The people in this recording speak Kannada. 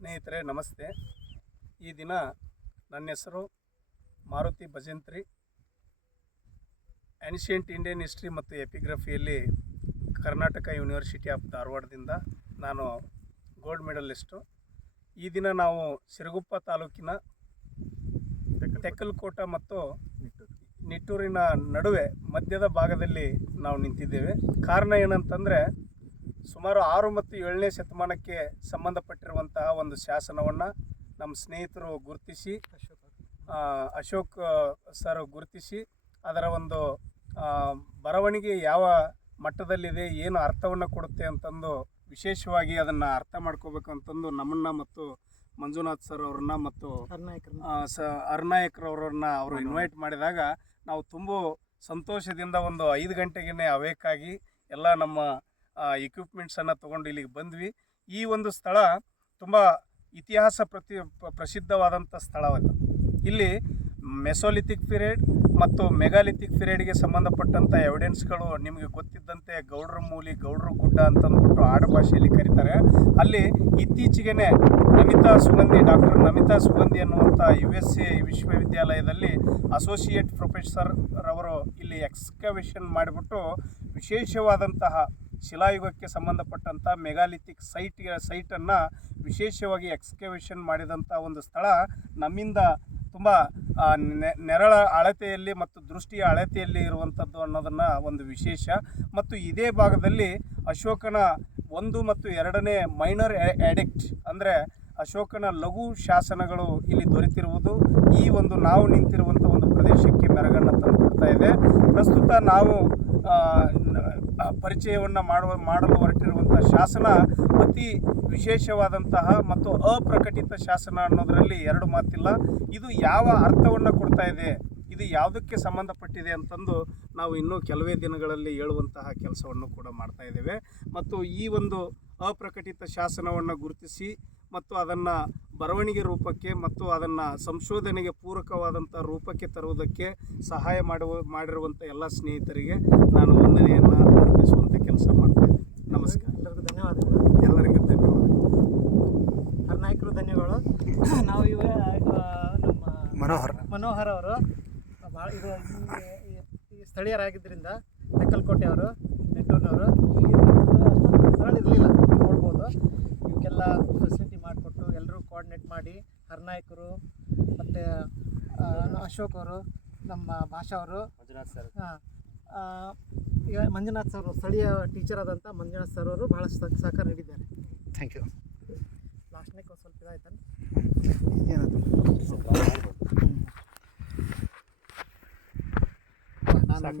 ಸ್ನೇಹಿತರೆ ನಮಸ್ತೆ. ಈ ದಿನ ನನ್ನ ಹೆಸರು Maruti Bhajantri. Ancient Indian history ಮತ್ತು ಎಪಿಗ್ರಫಿಯಲ್ಲಿ ಕರ್ನಾಟಕ ಯೂನಿವರ್ಸಿಟಿ ಆಫ್ ಧಾರವಾಡದಿಂದ ನಾನು ಗೋಲ್ಡ್ ಮೆಡಲಿಸ್ಟು. ಈ ದಿನ ನಾವು ಸಿರುಗುಪ್ಪ ತಾಲೂಕಿನ ತೆಕ್ಕಲಕೋಟ ಮತ್ತು ನಿಟ್ಟೂರಿನ ನಡುವೆ ಮಧ್ಯದ ಭಾಗದಲ್ಲಿ ನಾವು ನಿಂತಿದ್ದೇವೆ. ಕಾರಣ ಏನಂತಂದರೆ, ಸುಮಾರು 6 ಮತ್ತು 7ನೇ ಶತಮಾನಕ್ಕೆ ಸಂಬಂಧಪಟ್ಟಿರುವಂತಹ ಒಂದು ಶಾಸನವನ್ನು ನಮ್ಮ ಸ್ನೇಹಿತರು ಗುರುತಿಸಿ, ಅಶೋಕ್ ಸರ್ ಗುರುತಿಸಿ, ಅದರ ಒಂದು ಬರವಣಿಗೆ ಯಾವ ಮಟ್ಟದಲ್ಲಿದೆ, ಏನು ಅರ್ಥವನ್ನು ಕೊಡುತ್ತೆ ಅಂತಂದು ವಿಶೇಷವಾಗಿ ಅದನ್ನು ಅರ್ಥ ಮಾಡ್ಕೋಬೇಕು ಅಂತಂದು ನಮ್ಮನ್ನು ಮತ್ತು ಮಂಜುನಾಥ್ ಸರ್ ಅವ್ರನ್ನ ಮತ್ತು ಅರ್ನಾಯಕರವ್ರನ್ನ ಅವರು ಇನ್ವೈಟ್ ಮಾಡಿದಾಗ ನಾವು ತುಂಬ ಸಂತೋಷದಿಂದ ಒಂದು 5 ಗಂಟೆಗೆ ಅವೇಕಾಗಿ ಎಲ್ಲ ನಮ್ಮ ಎಕ್ವಿಪ್ಮೆಂಟ್ಸನ್ನು ತೊಗೊಂಡು ಇಲ್ಲಿಗೆ ಬಂದ್ವಿ. ಈ ಒಂದು ಸ್ಥಳ ತುಂಬ ಇತಿಹಾಸ ಪ್ರಸಿದ್ಧವಾದಂಥ ಸ್ಥಳವಾಯಿತು. ಇಲ್ಲಿ ಮೆಸೋಲಿಥಿಕ್ ಪೀರಿಯಡ್ ಮತ್ತು ಮೆಗಾಲಿಥಿಕ್ ಪೀರಿಯಡ್ಗೆ ಸಂಬಂಧಪಟ್ಟಂಥ ಎವಿಡೆನ್ಸ್ಗಳು ನಿಮಗೆ ಗೊತ್ತಿದ್ದಂತೆ ಗೌಡ್ರ ಮೂಲಿ, ಗೌಡ್ರ ಗುಡ್ಡ ಅಂತಂದ್ಬಿಟ್ಟು ಆಡು ಭಾಷೆಯಲ್ಲಿ ಕರೀತಾರೆ. ಅಲ್ಲಿ ಇತ್ತೀಚೆಗೆ ಡಾಕ್ಟರ್ ನಮಿತಾ ಸುಗಂಧಿ ಅನ್ನುವಂಥ USA ವಿಶ್ವವಿದ್ಯಾಲಯದಲ್ಲಿ ಅಸೋಸಿಯೇಟ್ ಪ್ರೊಫೆಸರ್ ರವರು ಇಲ್ಲಿ ಎಕ್ಸ್ಕವೇಷನ್ ಮಾಡಿಬಿಟ್ಟು ವಿಶೇಷವಾದಂತಹ ಶಿಲಾಯುಗಕ್ಕೆ ಸಂಬಂಧಪಟ್ಟಂಥ ಮೆಗಾಲಿಥಿಕ್ ಸೈಟನ್ನು ವಿಶೇಷವಾಗಿ ಎಕ್ಸ್ಕವೇಷನ್ ಮಾಡಿದಂಥ ಒಂದು ಸ್ಥಳ ನಮ್ಮಿಂದ ತುಂಬ ನೆರಳ ಅಳತೆಯಲ್ಲಿ ಮತ್ತು ದೃಷ್ಟಿಯ ಅಳತೆಯಲ್ಲಿ ಇರುವಂಥದ್ದು ಅನ್ನೋದನ್ನು ಒಂದು ವಿಶೇಷ. ಮತ್ತು ಇದೇ ಭಾಗದಲ್ಲಿ ಅಶೋಕನ 1 ಮತ್ತು 2ನೇ ಮೈನರ್ ಎಡಿಕ್ಟ್ ಅಂದರೆ ಅಶೋಕನ ಲಘು ಶಾಸನಗಳು ಇಲ್ಲಿ ದೊರೆತಿರುವುದು ಈ ಒಂದು ನಾವು ನಿಂತಿರುವಂಥ ಒಂದು ಪ್ರದೇಶಕ್ಕೆ ಮೆರಗನ್ನು ತಂದುಕೊಡ್ತಾ ಇದೆ. ಪ್ರಸ್ತುತ ನಾವು ಪರಿಚಯವನ್ನು ಮಾಡಲು ಹೊರಟಿರುವಂಥ ಶಾಸನ ಅತಿ ವಿಶೇಷವಾದಂತಹ ಮತ್ತು ಅಪ್ರಕಟಿತ ಶಾಸನ ಅನ್ನೋದರಲ್ಲಿ 2 ಮಾತಿಲ್ಲ. ಇದು ಯಾವ ಅರ್ಥವನ್ನು ಕೊಡ್ತಾ ಇದೆ, ಇದು ಯಾವುದಕ್ಕೆ ಸಂಬಂಧಪಟ್ಟಿದೆ ಅಂತಂದು ನಾವು ಇನ್ನೂ ಕೆಲವೇ ದಿನಗಳಲ್ಲಿ ಹೇಳುವಂತಹ ಕೆಲಸವನ್ನು ಕೂಡ ಮಾಡ್ತಾ ಇದ್ದೇವೆ. ಮತ್ತು ಈ ಒಂದು ಅಪ್ರಕಟಿತ ಶಾಸನವನ್ನು ಗುರುತಿಸಿ ಮತ್ತು ಅದನ್ನು ಬರವಣಿಗೆ ರೂಪಕ್ಕೆ ಮತ್ತು ಅದನ್ನು ಸಂಶೋಧನೆಗೆ ಪೂರಕವಾದಂಥ ರೂಪಕ್ಕೆ ತರುವುದಕ್ಕೆ ಸಹಾಯ ಮಾಡಿರುವಂಥ ಎಲ್ಲ ಸ್ನೇಹಿತರಿಗೆ ನಾನು ವಂದನೆಯನ್ನು ಅರ್ಪಿಸುವಂಥ ಕೆಲಸ ಮಾಡ್ತೇನೆ. ನಮಸ್ಕಾರ. ಎಲ್ಲರಿಗೂ ಧನ್ಯವಾದಗಳು. ಎಲ್ಲರಿಗೂ ಧನ್ಯವಾದ. ಅರ್ನಾಯಕರು ಧನ್ಯವಾದಗಳು. ನಾವು ಇವಾಗ ನಮ್ಮ ಮನೋಹರ್ ಅವರು ಭಾಳ ಇದು ಈ ಸ್ಥಳೀಯರಾಗಿದ್ದರಿಂದ ತೆಕ್ಕಲಕೋಟೆಯವರು, ನಿಟ್ಟೂರಿನವರು, ಈ ಅಷ್ಟೊಂದು ಸ್ಥಳ ಇರಲಿಲ್ಲ, ನೋಡ್ಬೋದು. ಇವಕ್ಕೆಲ್ಲ ಫೆಸಿಲಿಟಿ ಮಾಡಿಕೊಟ್ಟು ಎಲ್ಲರೂ ಕೋಆರ್ಡಿನೇಟ್ ಮಾಡಿ ಅರ್ನಾಯಕರು ಮತ್ತು ಅಶೋಕ್ ಅವರು, ನಮ್ಮ ಭಾಷಾ ಅವರು, ಮಂಜುನಾಥ್ ಸರ್, ಈಗ ಮಂಜುನಾಥ್ ಸರ್ ಸ್ಥಳೀಯ ಟೀಚರ್ ಆದಂಥ ಮಂಜುನಾಥ್ ಸರ್ ಅವರು ಭಾಳ ಸಹಕಾರ ನೀಡಿದ್ದಾರೆ. Thank you. ಲಾಸ್ಟ್ನೇ ಸ್ವಲ್ಪ ಇದಾಯ್ತಾನೆ ಏನದು ನಾನು